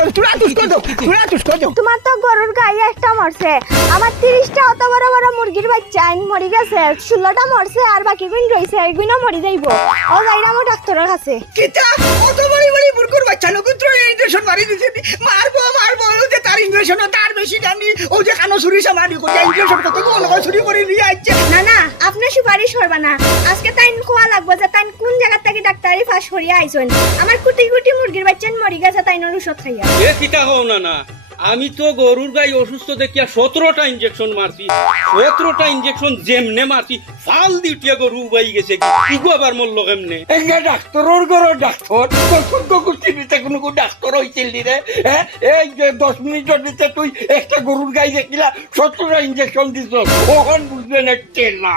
কর তুরা তুস কর দাও তুরা তুস কর দাও। তোমার তো গরুর গায়ে একটা মরছে। আমার তিরিশটা অত বড় বড় মুরগির বাচ্চা আইন মরি গেছে। মরছে আর বাকি গুণ এগুলো মরি যাইবো। ও যাইরা আমার ডাক্তারের কাছে। কিতা? অত বড় বড় বুরকুর বাচ্চা নকুত্র ইঞ্জেকশন মারি দিছে মারবো মারবো। ও যে তার ইঞ্জেকশন তার বেশি জানি। ও যে কানো ছুরি সামারি করে। ইঞ্জেকশন কত কোন ছুরি করে নিয়ে আইছে না না আপনি সুপারিশ করবা না। আজকে তাইন খোয়া লাগবো যে তাইন কোন জায়গা থেকে ডাক্তারি ফাঁস করিয়া আইছেন। আমার কুটি কুটি মুরগির বাচ্চা মরি গেছে তাই ওষুধ খাইয়া। এ কিতা হও না না। আমি তো গরুর গাই অসুস্থ দেখিয়া সতেরোটা ইঞ্জেকশন মারছি। সতেরোটা ইঞ্জেকশন যেমনে মারছি, ফাল দিউটিয়া গরু বাই গেছে ইগু আবার মরল কেমনে? ডাক্তরর ঘর, ডাক্তর। ভিতরে কোনো কোনো ডাক্তর হয়েছিল রে? এই যে দশ মিনিটের ভিতরে তুই একটা গরুর গাই দেখিলা সত্তরটা ইঞ্জেকশন দিছ বুঝবেন একটা না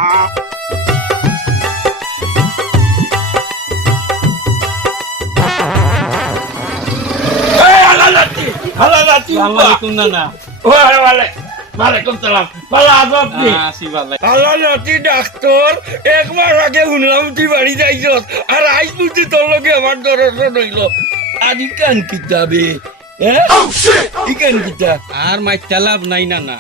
ভালো আছো আপনি? নাতি ডাক্তার। এক মাস আগে শুনলাম তুই বাড়ি যাইছ আর আজ বুঝি তোর লগে আমার দর্শন হইল আর ইকান কিতাবে হ্যাঁ? ইকান আর মাইতা লাভ নাই না না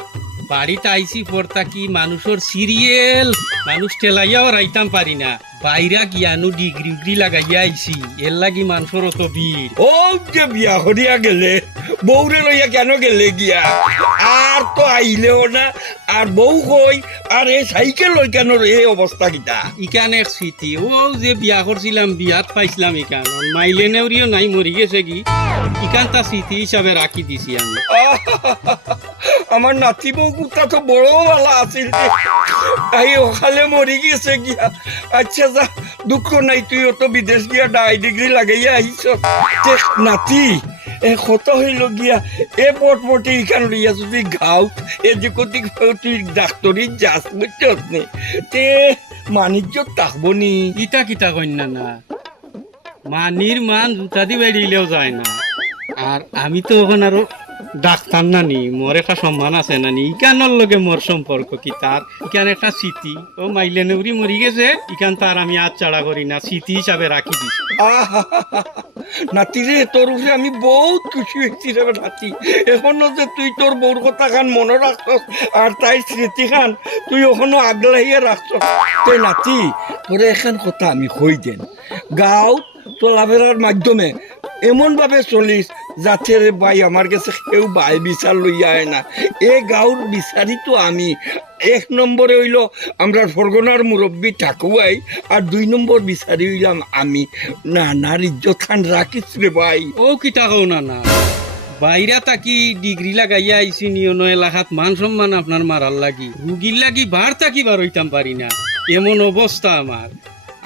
বাড়িতে আইসি পড়তা কি মানুষের সিরিয়েল মানুষ ঠেলাইয়াও রাইতাম পারি না। বাইরা গিয়ানু ডিগ্রি উগ্রি লাগাইয়া আইসি এর লাগি মানুষের অত ভিড় ও যে বিয়া করিয়া গেলে বউরে লইয়া কেন গেলে গিয়া? আর তো আইলেও না আর বউ কই আর এই সাইকেল লই কেন এই অবস্থা কিতা? ইকান এক স্মৃতি। ও যে বিয়া করছিলাম বিয়াত পাইছিলাম ইকান। মাইলে নেউরিও নাই মরি গেছে কি? ইকান তা স্মৃতি হিসাবে রাখি দিছি আমি। আমার নাতি বউ কুত্তা তো বড় ভালো আছিল। তাই ওখানে মরি গেছে গিয়া। আচ্ছা যা দুঃখ নাই তুই অত বিদেশ গিয়া ডাই ডিগ্রি লাগাইয়া আইছ। তে নাতি, এ এ পটপটি লইয়া যদি গাও এ কতি ডাক্তরি যাস তে মানিজ্য থাকব নি। ইটা কিতা কন্যা না? মানির মান জুতা দি বেরিলেও যায় না। আর আমি তো এখন আরও ডাক্তার নানি, মোর একটা সম্মান আছে নানি। ইকানোর লগে মোর সম্পর্ক কি তার? ইকান একটা স্মৃতি। ও মাইলে নেউরি মরি গেছে, ইকান তার আমি আজ চাড়া করি না, স্মৃতি হিসাবে রাখি দিছি। নাতি রে, তোর উপরে আমি বহুত খুশি হয়েছি রে নাতি। এখনও যে তুই তোর বউর কথা খান, মনে রাখছস, আর তাই স্মৃতি খান, তুই এখনও আগলাইয়া রাখছস। তে নাতি, তোরে এখন কথা আমি কই দেন? গাঁও চলাফেরার মাধ্যমে এমন ভাবে চলিস যাতে রে ভাই আমার কাছে কেউ ভাই বিচার লইয়া আয় না। এ গাঁর বিচারি তো আমি। এক নম্বরে হইল আমরা ফরগনার মুরব্বী ঠাকুয়াই আর দুই নম্বর বিচারি হইলাম আমি। না নার ইজ্জত খান রাখিস রে ভাই। ও কিতা কও না না বাইরা তাকি ডিগ্রি লাগাইয়া আইসি নিয়ন এলাকাত মান সম্মান আপনার মারার লাগি। রুগীর লাগি বার তাকি বার হইতাম পারি না। এমন অবস্থা আমার।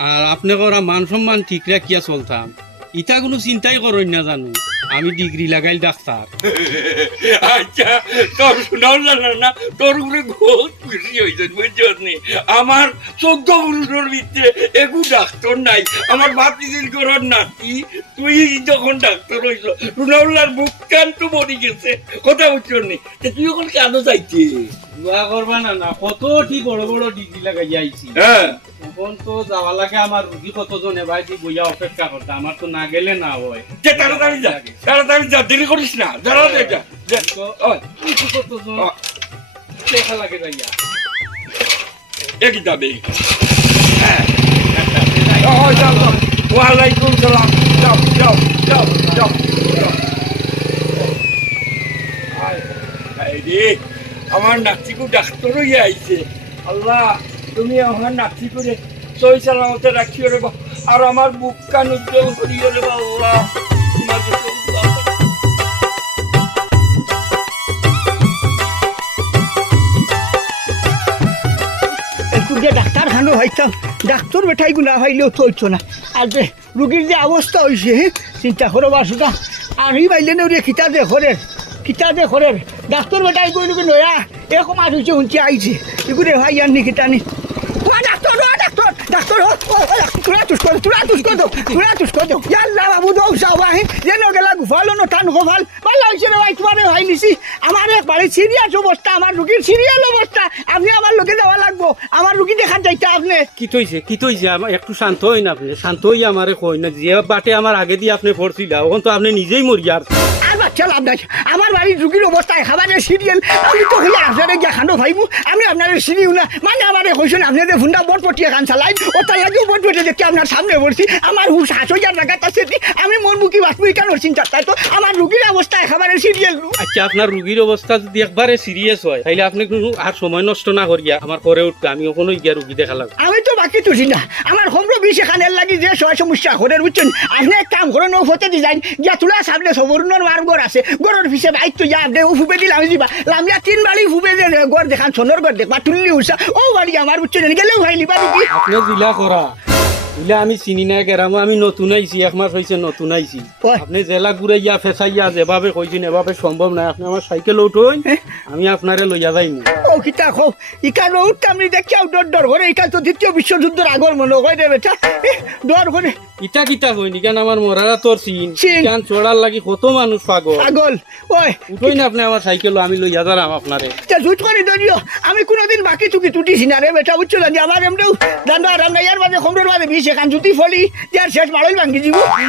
আর আপনি করা মান সম্মান ঠিক রাখিয়া চলতাম। ইটা কোনো চিন্তাই করেন না জানো। আমি ডিগ্রি লাগাইল ডাক্তার। আচ্ছা তোর শোনাও জানা না তোর উপরে বহুত খুশি হয়েছে বুঝছস নি? আমার চোদ্দ পুরুষের ভিতরে একু ডাক্তার নাই আমার ভাতিজির ঘরের নাতি তুই যখন ডাক্তার হইছ রুনাউল্লার বুক কান তো মরি গেছে কথা তুই এখন কেন যাইতে দোয়া করবা না না কতটি বড় বড় ডিগ্রি লাগাইয়া আইছি। হ্যাঁ। তখন তো যাওয়া লাগে আমার রুগী কতজন এবার দি বইয়া অপেক্ষা করতে আমার তো না গেলে না হয়। যে তাড়াতাড়ি যা। তাড়াতাড়ি যা দেরি করিস না তাড়াতাড়ি যা দেখা লাগে যাইয়া একই যাবে হ্যাঁ। Oh। ওয়ালাইকুম সালাম। যাও যাও যাও যাও। আমার নাতিকু ডাক্তার হইয়া আইছে। আল্লাহ তুমি আমার নাতি করে সই সালামতে রাখিও রে আর আমার বুক কান উজ্জ্বল করিও রে আল্লাহ। তোমার যে ডাক্তার খানো হইতাম, ডাক্তার বেঠাই গুলা হইলেও চলছো না। আর যে রুগীর যে অবস্থা হয়েছে চিন্তা করো বাসুটা আর ই বাইলে নিয়ে কিতা দে ঘরের কিতা দে ঘরের ডাক্তার বেটাই কইল কি নয়া এরকম আর হয়েছে উঞ্চি আইছে। এগুলো ভাই আর নি কিতানি ও ডাক্তার ও ডাক্তার ডাক্তার ও ও, ও, তুরা তুস কর তুরা তুস কর দাও আমার একবারে সিরিয়াস অবস্থা আমার রুগীর সিরিয়াল অবস্থা আপনি আমার লোকে যাওয়া লাগবো আমার রুগী দেখান যাইতে আপনি কি তৈছে কি তৈছে একটু শান্ত না আপনি, শান্ত হই আমারে যে বাটে আমার আগে দিয়ে আপনি পড়ছিল এখন তো আপনি নিজেই মরিয়ার লাভ নাই আমার বাড়ির রুগীর অবস্থায় খাবারের সিরিয়াল। আমি তো আপনারে গিয়া খানো ভাইমু আমি আপনার সিরিউ না মানে আমারে কইছেন আপনি যে ফোনটা বট পটিয়া খান চালাই ও তার লাগেও বট পটিয়ে আপনার সামনে বলছি। আমার হুশ হাস আছে আমি মন মুখি বাঁচবো চিন্তা তাই তো? আমার রুগীর অবস্থায় খাবারের সিরিয়াল। আচ্ছা আপনার রুগীর অবস্থা যদি একবারে সিরিয়াস হয় তাহলে আপনি আর সময় নষ্ট না করিয়া আমার করে উঠতে আমি ওখানে গিয়া রুগী দেখা লাগবে আমি তো বাকি তুছি না আমার হোমরো বিষ এখানের লাগি যে সয় সমস্যা হরের বুঝছেন। আপনি এক কাম করে নৌ ফতে দি যাই। গিয়া তুলা সামনে সবরুণর মার গড় আছে। গড়ের পিছে বাইক তো যা দে ফুবে দিলে যাবা দিবা লামিয়া তিন বালি ফুবে দে গড় দেখান সোনর গড় দেখবা তুললি উঠছা ও বাড়ি আমার বুঝছেন গেলেও ভাই লিবা নাকি আপনি জিলা করা। বুলে আমি চিনি নাই কেৰাম আমি নতুন আইছি এক মাস হয়েছে নতুন আইছি। আপনি জেলা ঘুরাইয়া ফেসাইয়া যেভাবে কইছেন এভাবে সম্ভব নাই। আপনি আমার সাইকেল উঠুন আমি আপনারে লইয়া যাইনি কিতা খো ইকান উঠতাম নি দেখিয়াও ডর ডর করে ইকান তো দ্বিতীয় বিশ্বযুদ্ধের আগর মনে হয় রে বেটা। ডর করে ইটা কিতা কইনি কেন আমার মরারা তোর। কেন চড়ার লাগি কত মানুষ পাগল? পাগল। ওই উঠোই না আপনি আমার সাইকেল আমি লইয়া যারাম আপনারে। তা জুত করে আমি কোনোদিন বাকি চুকি তুটিছি না রে বেটা বুঝছ না? আমার এমনিও রান্না রান্না ইয়ার মাঝে খমরের মাঝে বিষ এখান জুতি ফলি যার শেষ মাড়ই ভাঙ্গি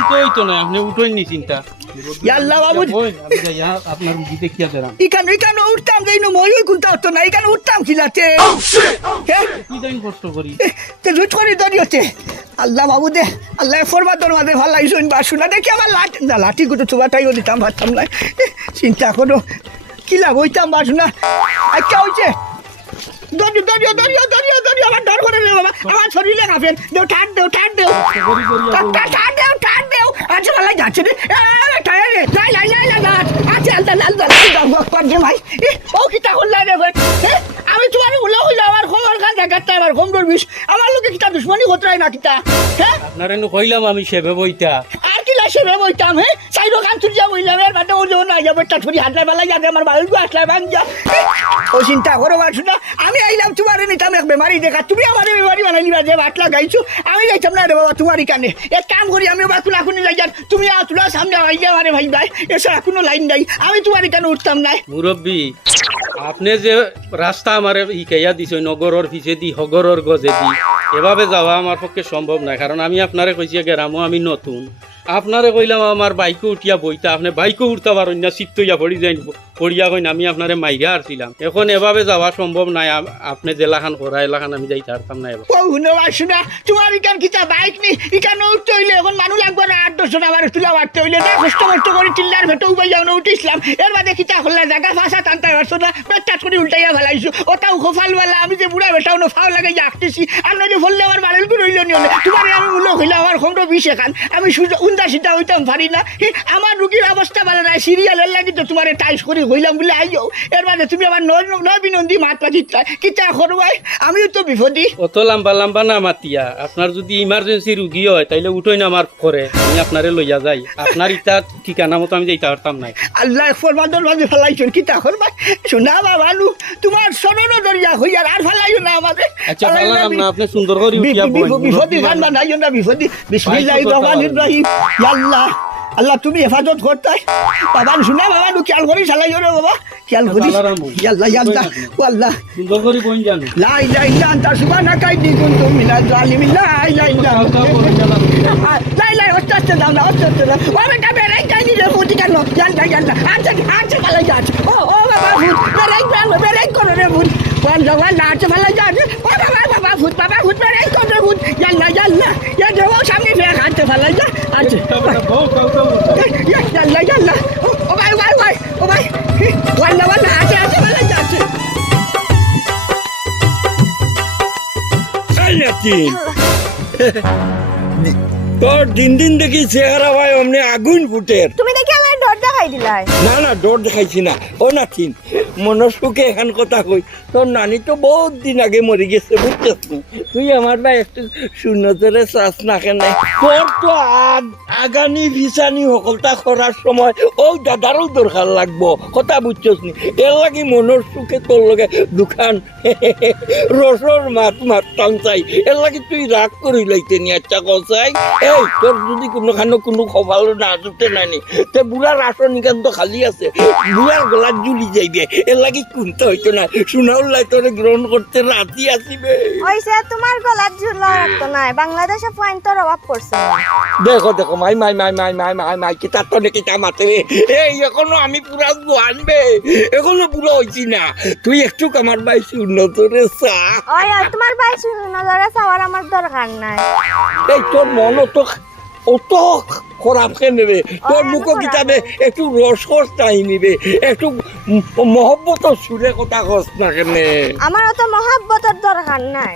উঠোই তো না আপনি উঠোই নি চিন্তা। ইয়াল্লা বাবু আপনার দেখিয়া দেরাম। ইকান ইকান উঠতাম যাই না মই কুলতা হতো না ইকান উঠতাম খিলাতে। কি যাই কষ্ট করি। তে জুত করে ধরিওতে আল্লাহ বাবু দে আল্লাহ ফরবার দরবাদে ভালো লাগছে শুনা দেখি আমার লাঠি না লাঠি গুটো চুবাটাইও দিতাম ভাবতাম না চিন্তা করো কি লাভ হইতাম বা শুনা? আচ্ছা হইছে দরিও দরিও দরিও দরিও দরিও আমার ডর করে রে বাবা। আমার শরীরে কাঁপেন দেও ঠাট দেও ঠাট দেও। করি করি টা- টা- ঠাট দেও ঠাট দেও। আচ্ছা ভালো যাচ্ছে রে। টায়ার রে লাই লাই লাই লাই লাই আচ্ছা আলদা আলদা আলদা করছে ভাই। রে আমি তোমার উল্লা হইলে আমার খবর খান দেখাতে আমার খমডর বিষ আমার লোকে কিতা দুশ্মনী হতরাই না কিতা হ্যাঁ? আপনারে কইলাম আমি সেবে বইতা রে বইতাম হে সাইডো কান তুই যা বইলাম এর বাদে ও যেমন না যাবে একটা ছুরি হাতলা বেলা যাবে, আমার বাড়ির আসলে ও চিন্তা করো বাসুনা আমি আইলাম, তোমার নিতাম এক বেমারি দেখা, তুমি আমার বেমারি বানাইলি যে বাটলা গাইছো আমি যাইতাম না রে বাবা কানে। এক কাম করি, আমি বা যাই যান, তুমি আর তুলা সামনে আই ভাই ভাই এছাড়া কোনো লাইন নাই, আমি তোমারই কানে উঠতাম নাই। মুরব্বী, আপনি যে রাস্তা আমার ইকাইয়া দিছ নগরর পিছে দি হগরর গজে দি এভাবে যাওয়া আমার পক্ষে সম্ভব না কারণ আমি আপনারে কইছি গেরামও আমি নতুন। আপনারে কইলাম আমার বাইকও উঠিয়া বইতা আপনি বাইকও উঠতে পারেন না সিট তৈয়া পড়ি যাই পড়িয়া কইন আমি আপনারে মাইরা আসছিলাম এখন এভাবে যাওয়া সম্ভব নাই। আপনি জেলাখান করা এলাখান আমি যাইতে পারতাম না ও হুনো বাসুনা তোমার ইকান কিতা বাইক নি? ইকান উঠতে হইলে এখন মানুষ লাগবে না। আট দশজন আমার তুলা বাড়তে হইলে না? কষ্ট কষ্ট করে চিল্লার ভেটো উপাই যাও না উঠিসলাম। এর বাদে কিতা করলে? জায়গা ফাঁসা টানতে পারছ না। পেটটাট করে উল্টাইয়া ফেলাইছো। ওটাও খোফাল বেলা, আমি যে বুড়া বেটাও না ফাও লাগে আঁকতেছি। আর নইলে ফললে আমারগুলো হইল নিও না তোমার আমি মূল্য হইলে আমার খন্ড বিষ এখান। আমি উন্দা সিদ্ধা হইতাম পারি না। আমার রুগীর অবস্থা ভালো নাই। সিরিয়ালের লাগি তো তোমার টাইস করে হইলাম বলে আইও। এর বাদে তুমি আমার নয় নয় বিনন্দী মাত পাচিত কিতা করবাই? আমিও তো বিপদী। অত লম্বা লম্বা না মাতিয়া। আপনার যদি ইমার্জেন্সি রুগী হয় তাইলে উঠোই না আমার করে আমি আপনারে লইয়া যাই। আপনার ইটা ঠিকানা মতো আমি যাইতে পারতাম নাই আল্লাহ ফরমাদর মাঝে ফেলাইছেন। কিতা করবা শোনা বাবালু তোমার সরনো দরিয়া হইয়ার আর ফেলাইও না আমাদের আচ্ছা ভালো না আপনি সুন্দর করে উঠিয়া। বিপদি গান বানাইও না বিপদি। বিসমিল্লাহির ভাই, তো রহমানির রহিম। ইয়া আল্লাহ আল্লাহ তুমি হেফাজত করতাই বাবা শুনে বাবা নু খেয়াল করি চালাইও রে বাবা খেয়াল করি আল্লাহ আল্লাহ আল্লাহ ও আল্লাহ সুন্দর করে বইন জানো। লা ইলাহা ইল্লা আনতা সুবহানাকা ইন্নী কুনতু মিনাজ জালিমিন লা ইলাহা ইল্লা চালান। লাই লাই আস্তে আস্তে দাও না আস্তে আস্তে দাও ও বেটা বেরাই যাইনি রে ফুটি কেন? জানলা জানলা আচ্ছা আচ্ছা ভালো যাচ্ছে ও ও বাবা ফুট বেরাই বেরাই বেরাই করো রে ফুট ওয়ান জওয়ান আচ্ছা ভালো যাচ্ছে ও বাবা বাবা ফুট বাবা ফুট বেরাই করো রে ফুট জানলা জানলা। ইয়া দেবো সামনে ফেরা খাচ্ছে ভালো যা আচ্ছা। জানলা জানলা। ও ও ভাই ভাই ভাই ও ভাই। ওয়ান জওয়ান আচ্ছা আচ্ছা ভালো যাচ্ছে এই তোর দিন দিন দেখি চেহারা ভাই অমনি আগুন ফুটের তুমি দেখি আমার ডর দেখাই দিলাই। না না ডর দেখাইছি না। ও নাতিন মনের সুখে এখান কথা কই। তোর নানি তো বহুত দিন আগে মরে গেছে, বুঝছিস তুই আমার ভাই একটু শূন্যতরে শ্বাস না কেন তোর তো আগানি ভিসানি সকলটা করার সময়, ও দাদারও দরকার লাগবো, কথা বুঝছস নি? এর লাগি মনের সুখে তোর লগে দুখান রসর মাত মারতাম চাই। এর লাগি তুই রাগ করি লাইতে নি আচ্ছা কসাই এই, তোর যদি কোনো খানো কোনো খবর না আসতে নাই নি তে বুড়ার আসন নিকান তো খালি আছে, বুড়ার গলার জুলি যাইবে। এর লাগি কুনতে হইতো না। শুনাউল্লাই তোরে গ্রহণ করতে রাজি আসিবে। ওইসে তোমার গলার ঝুল রাখতো নাই বাংলাদেশে পয়েন্টের অভাব পড়ছে দেখো দেখো মাই মাই মাই মাই মাই মাই মাই কিতা তো নাকি তা মাতে। এই এখনও আমি পুরা আনবে। এখনও পুরো হইছি না। তুই একটু আমার ভাই উন্নত রে চা। তোমার ভাই নজরে চাওয়ার আমার দরকার নাই। এই তোর মন তো অত খারাপ নেবে? তোর মুখ কিতাবে একটু রস রস নিবে। একটু মহব্বত সুরে কথা কস না কেনে? আমার অত মহাব্বতের দরকার নাই।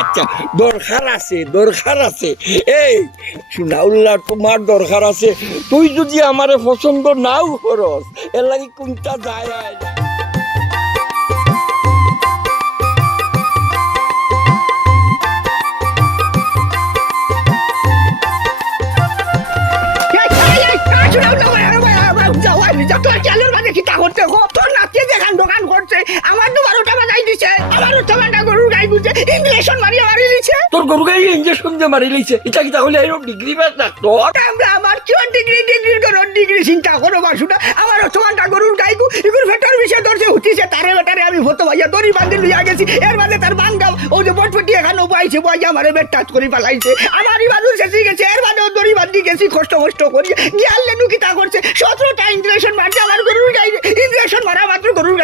আচ্ছা দরকার আছে দরকার আছে। এই শুনাউল্লাহ তোমার দরকার আছে। তুই যদি আমার পছন্দ নাও করস এর লাগি কোনটা যায় তোর চালের মাঝে কিতা করতে গো? তোর নাতিয়ে যেখান দোকান করছে, আমার তো বারোটা বাজাই দিছে, আমার মান্ডা গরুর গাই গুছে, ইংলিশন মারিয়া মারি দিছে। তোর গরু গাই ইঞ্জেকশন দিয়ে মারি এটা কি তাহলে এরকম ডিগ্রি পাস ডাক্তার আমরা আমার কিয় ডিগ্রি ডিগ্রির গরুর ডিগ্রি চিন্তা করো বাসুটা আমার মান্ডা গরুর গাই গু এগুর ভেতর বিষয় ধরছে উঠিছে তারে বেটারে আমি ভতো ভাইয়া দড়ি বান্ধি লইয়া গেছি। এর মাঝে তার বাঙ্গা ও যে বটপটি এখানে পাইছে বই আমারে বেট টাচ করে পালাইছে। আমারই বাজু শেষে গেছে এর মাঝে দড়ি বান্ধি গেছি কষ্ট কষ্ট করি গিয়ালে নুকিতা করছে? সতেরোটা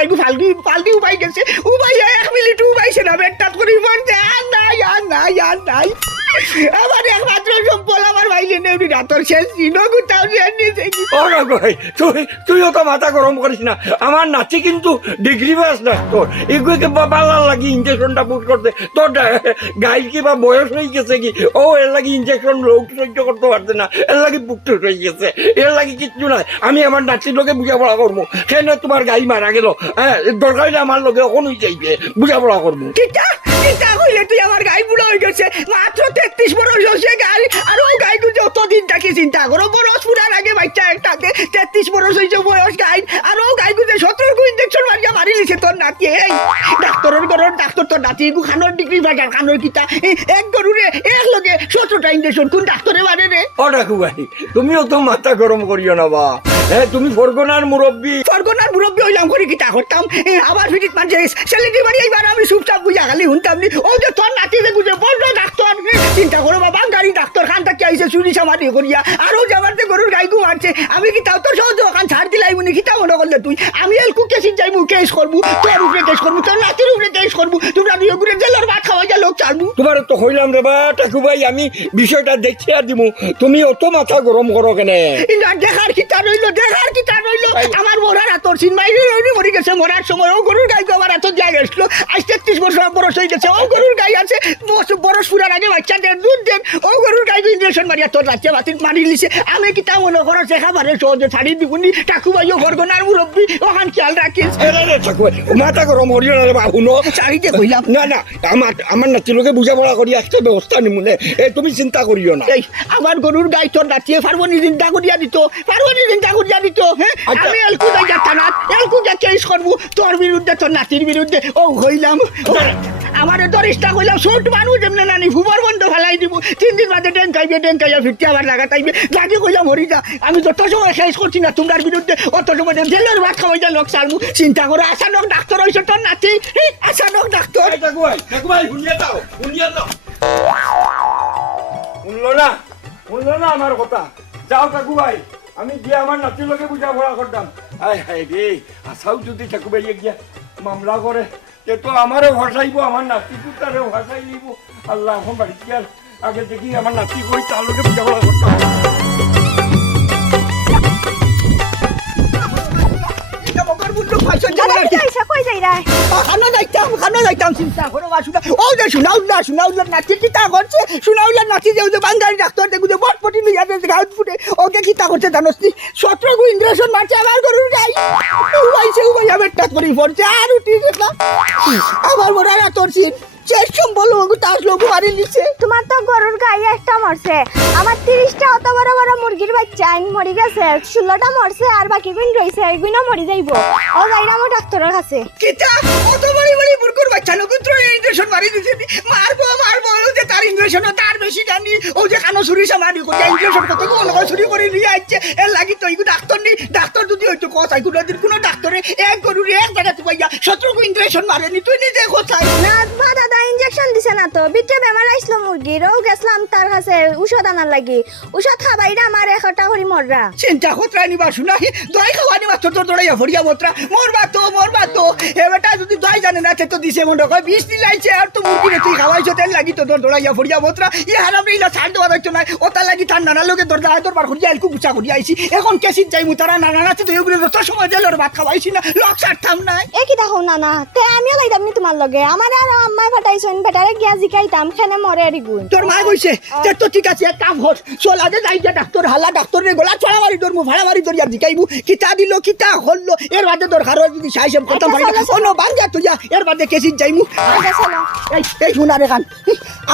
গাই ফালকি ফালকি উপায় গেছে। উপাই এক মিনিট উপাইছে না বেট টাচ করে আর নাই আর নাই আর নাই। আমার একমাত্র সম্পল আমার ভাইলে নেউরি রাতর শেষ ও ভাই তুই তুইও তো মাথা গরম করিস না। আমার নাতি কিন্তু ডিগ্রি পাস ডাক্তার এগুলোকে বালা লাগি ইঞ্জেকশনটা পুট করতে। তোর গাই কি বা বয়স হয়ে গেছে কি? ও এর লাগি ইঞ্জেকশন লোক সহ্য করতে পারছে না। এর লাগি হয়ে গেছে। এর লাগি কিচ্ছু নাই। আমি আমার নাতির লোকে বুঝাপড়া করব। কেন তোমার গাই মারা গেল। হ্যাঁ দরকার আমার লোকে এখনই যাইবে। বুঝাপড়া করব। কিতা হইলে তুই আমার গাই বুড়ো হয়ে গেছে। মাত্র তেত্রিশ বছর হয়েছে গাই আর ওই গাই তুই যতদিন কি চিন্তা? করো বরস, পুরার আগে বাচ্চা একটাকে তেত্রিশ বরস হয়েছে বয়স গাই আর ও গাই গুজে সতেরো গু ইঞ্জেকশন মারিয়া, মারি লিছে তোর নাতি, এই। ডাক্তরের ঘরের ডাক্তার তোর নাতি, গু খানোর ডিগ্রি বাজার, খানোর কিতা। এক গরুরে, এক লগে সতেরোটা ইঞ্জেকশন কোন ডাক্তরে মারে রে? ও ডাকু ভাই তুমিও তো মাথা গরম করিও না বা হ্যাঁ তুমি ফরগনার মুরব্বী। ফরগনার মুরব্বী হইলাম করে কিতা করতাম? এ, আবার ফিরিত মানছে ছেলেটি বাড়ি এইবার আমি চুপচাপ বুঝা খালি শুনতাম নি। ও যে তোর নাতি যে বুঝে বলল ডাক্তার চিন্তা করো বাবা গাড়ি ডাক্তার খান থেকে আইসে চুরি সামারি করিয়া। আর ও যে গরুর গাই গু মারছে আমি কি তাও তোর সহজ ওখান ছাড় দিলাই মুনি কিতা মনে করলে তুই? আমি এলকু কেসিন যাইবু কেস করবু তোর উপরে কেস করবু তোর নাতির উপরে কেস করবু তোমরা দুই উপরে জেলার ভাত খাওয়া যা লোক ছাড়বু। তোমার তো হইলাম রে বা টাকু ভাই আমি বিষয়টা দেখিয়া দিমু। তুমি অত মাথা গরম করো কেনে? দেখার রইল দেখার আমার মরার এতর সিনমাই রইনি গেছে মরার সময় ও গরুর গাই আমার এত জায়গা আসলো। আজ তেত্রিশ বছর বরস হয়ে গেছে ও গরুর গাই আছে। বস- বরস পুরার আগে বাচ্চা দেন দুধ দেন ও গরুর গাই ইঞ্জেকশন মারিয়া তোর রাজ্যে বাতিল মারি লিছে। আমি কিতা মনে করো শেখা পারে সহজে ছাড়ি দিবুনি টাকু ভাইও ফরগনার মুরব্বী ওখান খেয়াল রাখিস। এ রে রে টাকু ভাই মাথা গরম করিও না বাবু ন। চারিতে কইলাম। না না আমার আমার নাতিলোকে বুঝাপড়া করি একটা ব্যবস্থা নিমুনে এ তুমি চিন্তা করিও না। আমার গরুর গাই তোর নাচিয়ে পারবনি চিন্তা করিয়া দিত। পারবনি চিন্তা করিয়া দিত হ্যাঁ? আচ্ছা। আমি এলকু যাই যাচ্ছা না এলকু যা কেস করব। তোর বিরুদ্ধে তোর নাতির বিরুদ্ধে ও হইলাম আমার দরিষ্টা কইলাম ছোট মানুষ এমনি নানি ভুবর বন্ধ ফেলাই দিব। তিন দিন বাদে ডেন খাইবে ডেন খাইয়া ফিরতে আবার লাগা তাইবে। লাগে কইলাম মরি যা। আমি যত সময় শেষ করছি না তোমার বিরুদ্ধে অত সময় জেলের ভাত খাওয়াই যা লোক চালবো চিন্তা করো আসানক ডাক্তার হইছে তোর নাতি। হি, আসানক ডাক্তার। শুনলো না? শুনলো না আমার কথা? যাও টাকু ভাই আমি গিয়ে আমার নাতিলোকে বুঝাপড়া করতাম আয় হায় রে আসাও যদি টাকু ভাই গিয়া, মামলা করে সে তো আমারও ভাসাইব, আমার নাতি পুতারও ভাসাই নিব। আল্লাহ এখন বাড়ি আগে দেখি আমার নাতি কই, তার লোকে বুঝাপড়া করতাম দাদা কি যাইছে কই যাই রে? খানো যাইতাম খানো যাইতাম চিন্তা করো বাসুটা ও যে শুনাও না শুনাও না নাচি কিতা করছে? শুনাও না নাচি যে যে বাঙ্গালি ডাক্তার দেখু যে বটপটি লইয়া যে গাউত ফুটে ওকে কিতা করছে জানোস নি? সতেরো গু ইন্দ্রেশন মারছে আমার গরুর গাই। উবাইছে উবাই আবার টাক করে পড়ছে আর উঠি না আমার মনে হয় তোর সিন। শেষ সম্বল তাস লোক মারি নিচ্ছে তোমার তো গরুর গাই একটা মরছে। আমার তিরিশটা অত বড় বড় মুরগির বাচ্চা মরি গেছে ষোলোটা মরছে আর বাকি গুণ রয়েছে এগুলো মরি যাইব। ও যাইরা আমার ডাক্তারের কাছে। কিতা? অত বড়ি বড়ি বুরকুর বাচ্চা নকুত্র ইন্দ্রেশন মারি দিছে মারবো মারবো ও যে তার ইন্দ্রেশন তার বেশি জানি। ও যে কানো চুরি সামারি করে ইন্দ্রেশন কত কোন চুরি করে নিয়ে আসছে। এর লাগি তো ইগু ডাক্তার নি ডাক্তার যদি হয়তো কথাই কোনো দিন কোনো ডাক্তারে এক গরুর এক জায়গা তুই সতেরো ইন্ট্রেকশন মারেনি। তুই নিজে কোথায়? না দাদা ইনজেকশন দিছে না তো। বিটে বেমার আইছিল মুরগির ও গেছিলাম তার কাছে ঔষধ আনার লাগি। ঔষধ খাবাইরা আমার একটা করি মররা চিন্তা কতরা নিবা শুনা দই খাওয়ানি মাত্র তোর দৌড়াইয়া ফরিয়া বতরা মরবা তো মরবা তো এ বেটা যদি দই জানে না সে তো দিছে মনে কয় বিষ দিলাইছে আর তো মুরগিরে তুই খাওয়াইছো তেল লাগি তো তোর দৌড়াইয়া ফরিয়া বতরা ই হারাম ইলা ছাড় দেওয়া যাইতো না ও তার লাগি তার নানা লোকে তোর দায় তোর বার করিয়া এলকু গুছা করিয়া আইছি। এখন কেসিত যাই মু তারা নানা নাচে তুই ওগুলো যত সময় দিল ওর ভাত খাওয়াইছি না। লক ছাড়তাম নাই। এ কি দেখো না। না তে আমিও লাইতাম নি তোমার লগে। আমার আর আম্মাই ফাটাইছেন বেটারে গিয়া জিকাইতাম খেনে মরে আর গুণ। তোর মা কইছে যে তো ঠিক আছে এক কাম কর চল আগে যাই যা ডাক্তার হালা ডাক্তারের গলা চড়া মারি ধরবো ভাড়া মারি ধরিয়া দিকাইবু কিতা দিল কিতা হল্লো এর বাদে দরকার হয় যদি সাইসব করতাম পারি না। অন্য তুই যা এর বাদে কেসিত যাইমু। এই এই শুনারে খান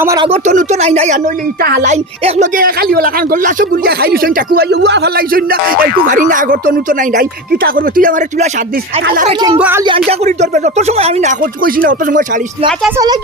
আমার আগর তো নতুন আই নাই আর নইলে ইটা হালাইন। এক লগে খালি ওলা খান গল্লা সব গুলিয়া খাই দিছন টাকু আই উয়া ফালাইছন না। এইটু ভারি না আগর তো নতুন আই নাই কিতা করবে তুই আমারে তুলা সাত দিস। আচ্ছা, আলারে চলো। কেঙ্গো আলি আঞ্জা করি ধরবে যত সময় আমি না কইছি না অত সময় ছাড়িস না। আচ্ছা চলে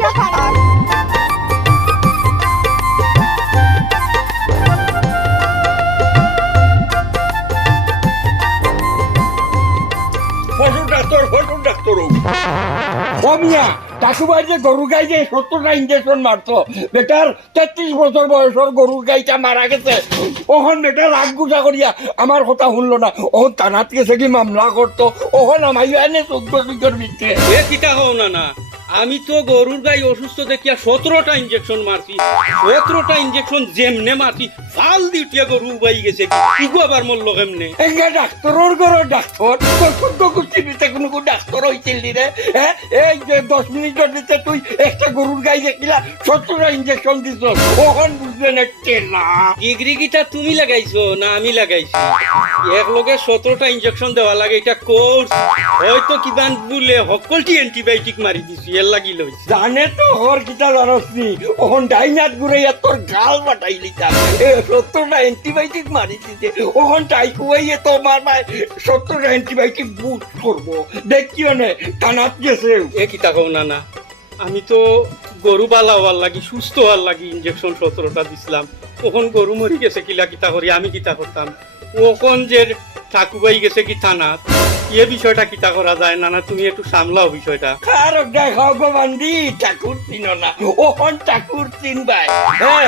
কমিয়া কাকুবাই যে গরু গাই যে সত্তরটা ইঞ্জেকশন মারতো বেটার তেত্রিশ বছর বয়সের গরুর গাইটা মারা গেছে। ওখন বেটা রাগ গুছা করিয়া আমার কথা শুনলো না। ওখন থানাত গেছে কি মামলা করতো ওখন আমাই এনে চোদ্দ ভিতরে এ কিতা হও না না আমি তো গরুর গাই অসুস্থ দেখিয়া সতেরোটা ইঞ্জেকশন মারছি। সতেরোটা ইঞ্জেকশন যেমনে মারছি ফাল দিউটিয়া গরু উবাই গেছে। ইগু আবার মরলো কেমনে? ডাক্তারের ঘর ডাক্তার। কোনো কোনো ডাক্তার হইছিল রে হ্যাঁ এই যে দশ মিনিটের দিতে তুই একটা গরুর গাই দেখিলা সত্তরটা ইঞ্জেকশন দিছ। ওখন বুঝবে না টেলা। তুমি লাগাইছো না আমি লাগাইছি? এক লগে সতেরোটা ইঞ্জেকশন দেওয়া লাগে এটা কোর্স হয়তো কিবান বলে সকলটি এন্টিবায়োটিক মারি দিছি লাগি লইছি জানে তো জানস নি ডাইনাত তোর গাল বাটাই লিতা এ সত্তরটা অ্যান্টিবায়োটিক মারি দিতে ওখন টাই কুয়াইয়ে তো মার মায় সত্তরটা অ্যান্টিবায়োটিক বুট করব দেখিও নে কানাত গেছে। এ কিতা কও না না আমি তো গরু বালা হওয়ার লাগি সুস্থ হওয়ার লাগি ইঞ্জেকশন সতেরোটা দিছিলাম। তখন গরু মরি গেছে কিলা কিতা করি আমি কিতা করতাম। ওখন যে ঠাকুবাই গেছে কি থানাত এ বিষয়টা কিতা করা যায়? না না তুমি একটু সামলাও বিষয়টা। আর দেখাও গো বান্দি ঠাকুর চিনো না। ওখন ঠাকুর চিনবাই। হ্যাঁ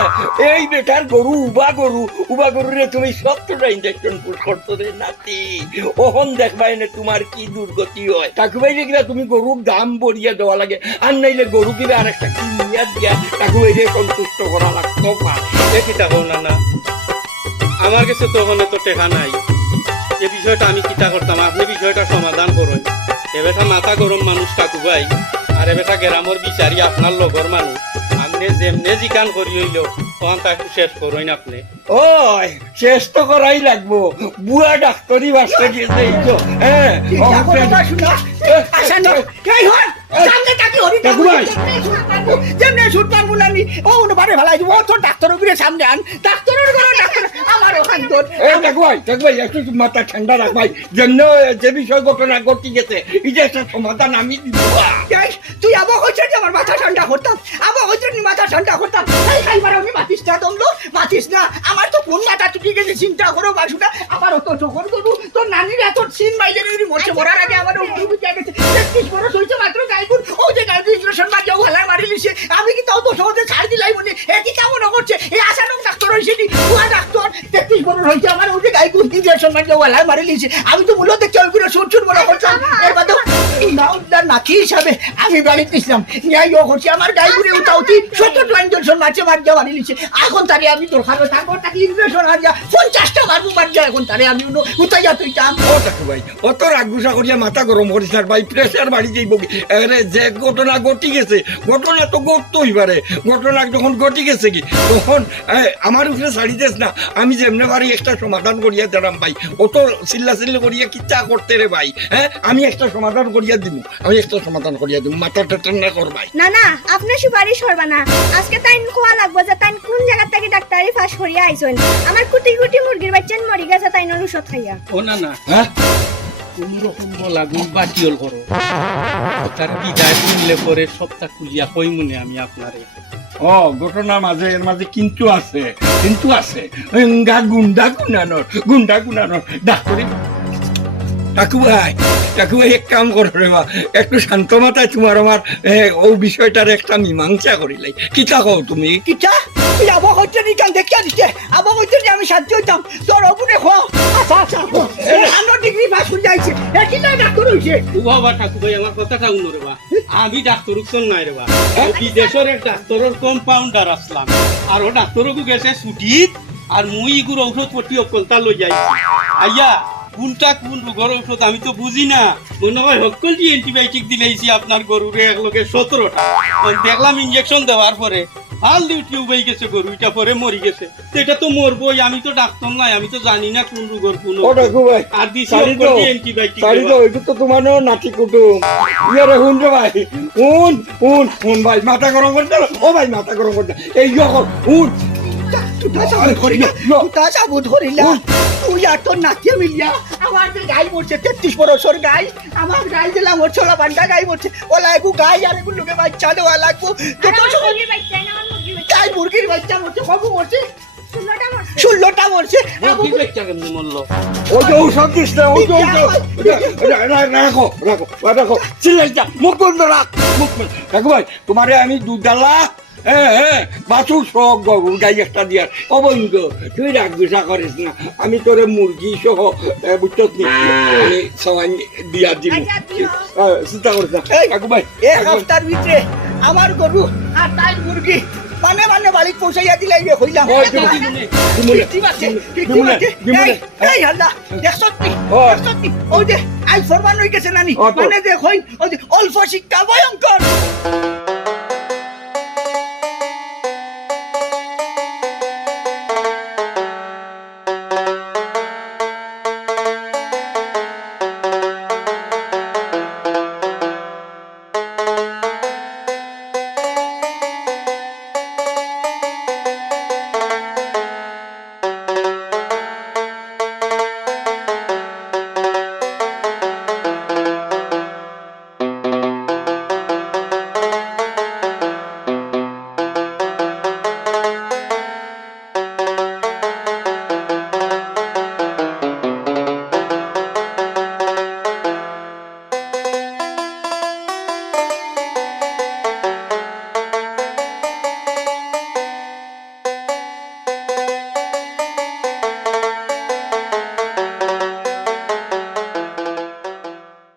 এই বেটার গরু উবা গরু। উবা গরুরে তুমি সত্তরটা ইঞ্জেকশন পুশ করতো রে নাতি। ওখন দেখবাই না তোমার কি দুর্গতি হয়। ঠাকুরবাই কিনা তুমি গরুর দাম বড়িয়া দেওয়া লাগে আর নাইলে গরু কিনা আর একটা কিনিয়া দিয়া ঠাকুর ঠাকুরবাইরে সন্তুষ্ট করা লাগতো। পারে কিতা না না আমার কাছে তো ওখানে তো টেকা নাই। এ বিষয়টা আমি কিতা করতাম আপনি বিষয়টা সমাধান করুন। এবেটা মাথা গরম মানুষ কাকু ভাই আর এবেটা গ্রামর বিচারি আপনার লগর মানুষ। আপনি যেমনে জিকান করি হইল তখন তা একটু শেষ করুন আপনি। ও শেষ তো করাই লাগবো। বুয়া ডাক্তারি বাসটা গিয়েছে হ্যাঁ চিন্তা অবশ্যই। করে না শুনা আসেন না এই হন সামনে তাকি হরি কাকু ভাই। যেমনে শুট পারব না নি ও বারে ভালাই ও তো ডাক্তার উপরে সামনে আন ডাক্তারের ঘরে ডাক্তার আমার ওখান তোর এই দেখো ভাই দেখো ভাই একটু মাথা ঠান্ডা রাখ ভাই যেমন যে বিষয় ঘটনা ঘটি গেছে এটা একটা সমাধান আমি দিব তুই আবার হচ্ছে আমার মাথা ঠান্ডা করতাম আবার হচ্ছে মাথা ঠান্ডা করতাম এই খাইবার আমি মাতিস না তোমলো মাতিস না আমার তো কোন মাথা টুকি গেছে চিন্তা করো বাসুটা আবার অত চোখর করু তোর নানির এত সিন নিবি মরছে মরার আগে আমার গেছে তেত্রিশ বড় হয়েছে মাত্র গাইগুন ও যে ইঞ্জেকশন মার যাও হালার মারি লিছে আমি কি তাও তো সহজে ছাড় দিলাই মনে একই কেমন করছে? এই আশানক ডাক্তার হয়েছে নি বুয়া ডাক্তার। তেত্রিশ বড় হয়েছে আমার ও যে ইঞ্জেকশন মার যাও হালার মারি লিছে। আমি তো মূলত দেখছি ওইগুলো শুট শুট বড় করতাম এর বাদে নাউদার নাতি হিসাবে? আমি বাড়িতে ইসলাম ন্যায় ও করছি আমার গাই ঘুরে উঠাউতি সত্তর ইঞ্জেকশন মারছে মার যাওয়া মারি লিছে। এখন তারে আমি তোর খাব তারপর তাকে ইঞ্জেকশন আর যা পঞ্চাশটা মারবো মার যা এখন তারে আমি উনো উঠাই যা তুই চাম ও ভাই অত রাগুসা করিয়া মাথা গরম করিস না ভাই প্রেশার বাড়ি যাইব কি আরে যে ঘটনা ঘটি গেছে ঘটনা তো ঘটতই পারে। ঘটনা যখন ঘটি গেছে কি তখন আমার উপরে ছাড়ি দেস না। আমি যেমনে পারি একটা সমাধান করিয়া দিলাম ভাই। অত চিল্লা চিল্লি করিয়া কিচ্ছা করতে রে ভাই হ্যাঁ? আমি একটা সমাধান করিয়া দিব আমি একটা সমাধান করিয়া দিব মাথা মাথাটা ঠান্ডা কর ভাই। না না আপনি সুপারিশ করবা না। আজকে তাই খোয়া লাগবো যে তাই কোন জায়গা থেকে ডাক্তারি ফাঁস করিয়া আইসন আমার কুটি কুটি মুরগির বাচ্চান মরি গেছে তাই নর ওষুধ খাইয়া। ও না না। হ্যাঁ? বাটিয়ল করো তার বিদায় শুনলে পরে সপ্তাহ খুলিয়া কই মনে আমি আপনারে। ও ঘটনার মাঝে, এর মাঝে কিন্তু আছে কিন্তু আছে। গা গুন্ডা গুনানোর গুন্ডা গুনানোর। ডাক্তারি কাকু ভাই কাকু ভাই, এক কাম করো রে বা একটু শান্ত মাথায় তোমার আমার ও বিষয়টার একটা মীমাংসা করিলাই। কিতা কও তুমি? কিতা? নি কান দেখিয়া দিতে। নি আমি সাহায্য হইতাম তোর অবুনে খোয়া আচ্ছা আচ্ছা হান্ড্রেড ডিগ্রি পাস যাইছে। এ কিতা ডাক্তার হইছে? ও বাবা ঠাকুর ভাই আমার কথাটা উনো বা। আমি ডাক্তার উৎসন নাই রে বা। বিদেশের এক ডাক্তারের কম্পাউন্ডার আসলাম। আর ও ডাক্তারকু গেছে আর মুই ইগুর ঔষধ পটি অকলতা লই যাই আইয়া কোনটা কোন রোগের ঔষধ আমি তো বুঝি না। মনে হয় সকলটি অ্যান্টিবায়োটিক দিলেইছি আপনার গরুরে একলগে সতেরোটা। দেখলাম ইঞ্জেকশন দেওয়ার পরে ভালো ডিউটি উবাই গেছে গরুটা পরে মরি গেছে। এটা তো মরবই আমি তো ডাক্তার নাই আমি তো জানি না কোন রোগের কোন। আর দিছি তো অ্যান্টিবায়োটিক চারি তো ওইটা তো তোমার নাতি কুটুম। ইয়ারে শুন রে ভাই শুন শুন শুন ভাই মাথা গরম করতে ও ভাই মাথা গরম করতে এই যখন শুন। তুতা সাবুত করিলা তুতা সাবুত করিলা তুই আর তোর নাতিয়ে মিলিয়া আমার যে গাই মরছে তেত্রিশ বছর গাই আমার গাই দিলাম ওর ছোলা বান্ডা গাই মরছে ওলা এগু গাই আর এগুলো লোকে বাচ্চা দেওয়া লাগবো। সময় মুরগির বাচ্চা না আমার মুরগির বাচ্চা। গাই মুরগির বাচ্চা মরছে কবু মরছে। ষোলোটা মরছে। মরছে। মুরগির বাচ্চা কেমনে ওই যে ঔষধ দিস না ওই রাখো রাখো রাখো চিল্লাই যা মুখ বন্ধ রাখ। মুখ ভাই তোমারে আমি দুধ ডালা হ্যাঁ হ্যাঁ বাছুর শখ গরুর গাই একটা দিয়ার অবৈধ তুই রাগ গুসা করিস না। আমি তোরে মুরগি সহ বুঝত নি? আমি সবাই দিয়া দিব। আচ্ছা। হ্যাঁ, চিন্তা করিস না। এই, কাকু ভাই এক হপ্তার ভিতরে আমার গরু আর তাই মুরগি মানে মানে বাড়ি পৌঁছাইয়া দিলাই হইলাম। ওই দিমু, দিমু নে, ঠিক আছে ঠিক আছে। এই এই হাল্লা দেখছত নি দেখছত নি ওই যে আই ফরমান হয়ে গেছে নানি। মানে দেখ হই অল্প শিক্ষা ভয়ঙ্কর।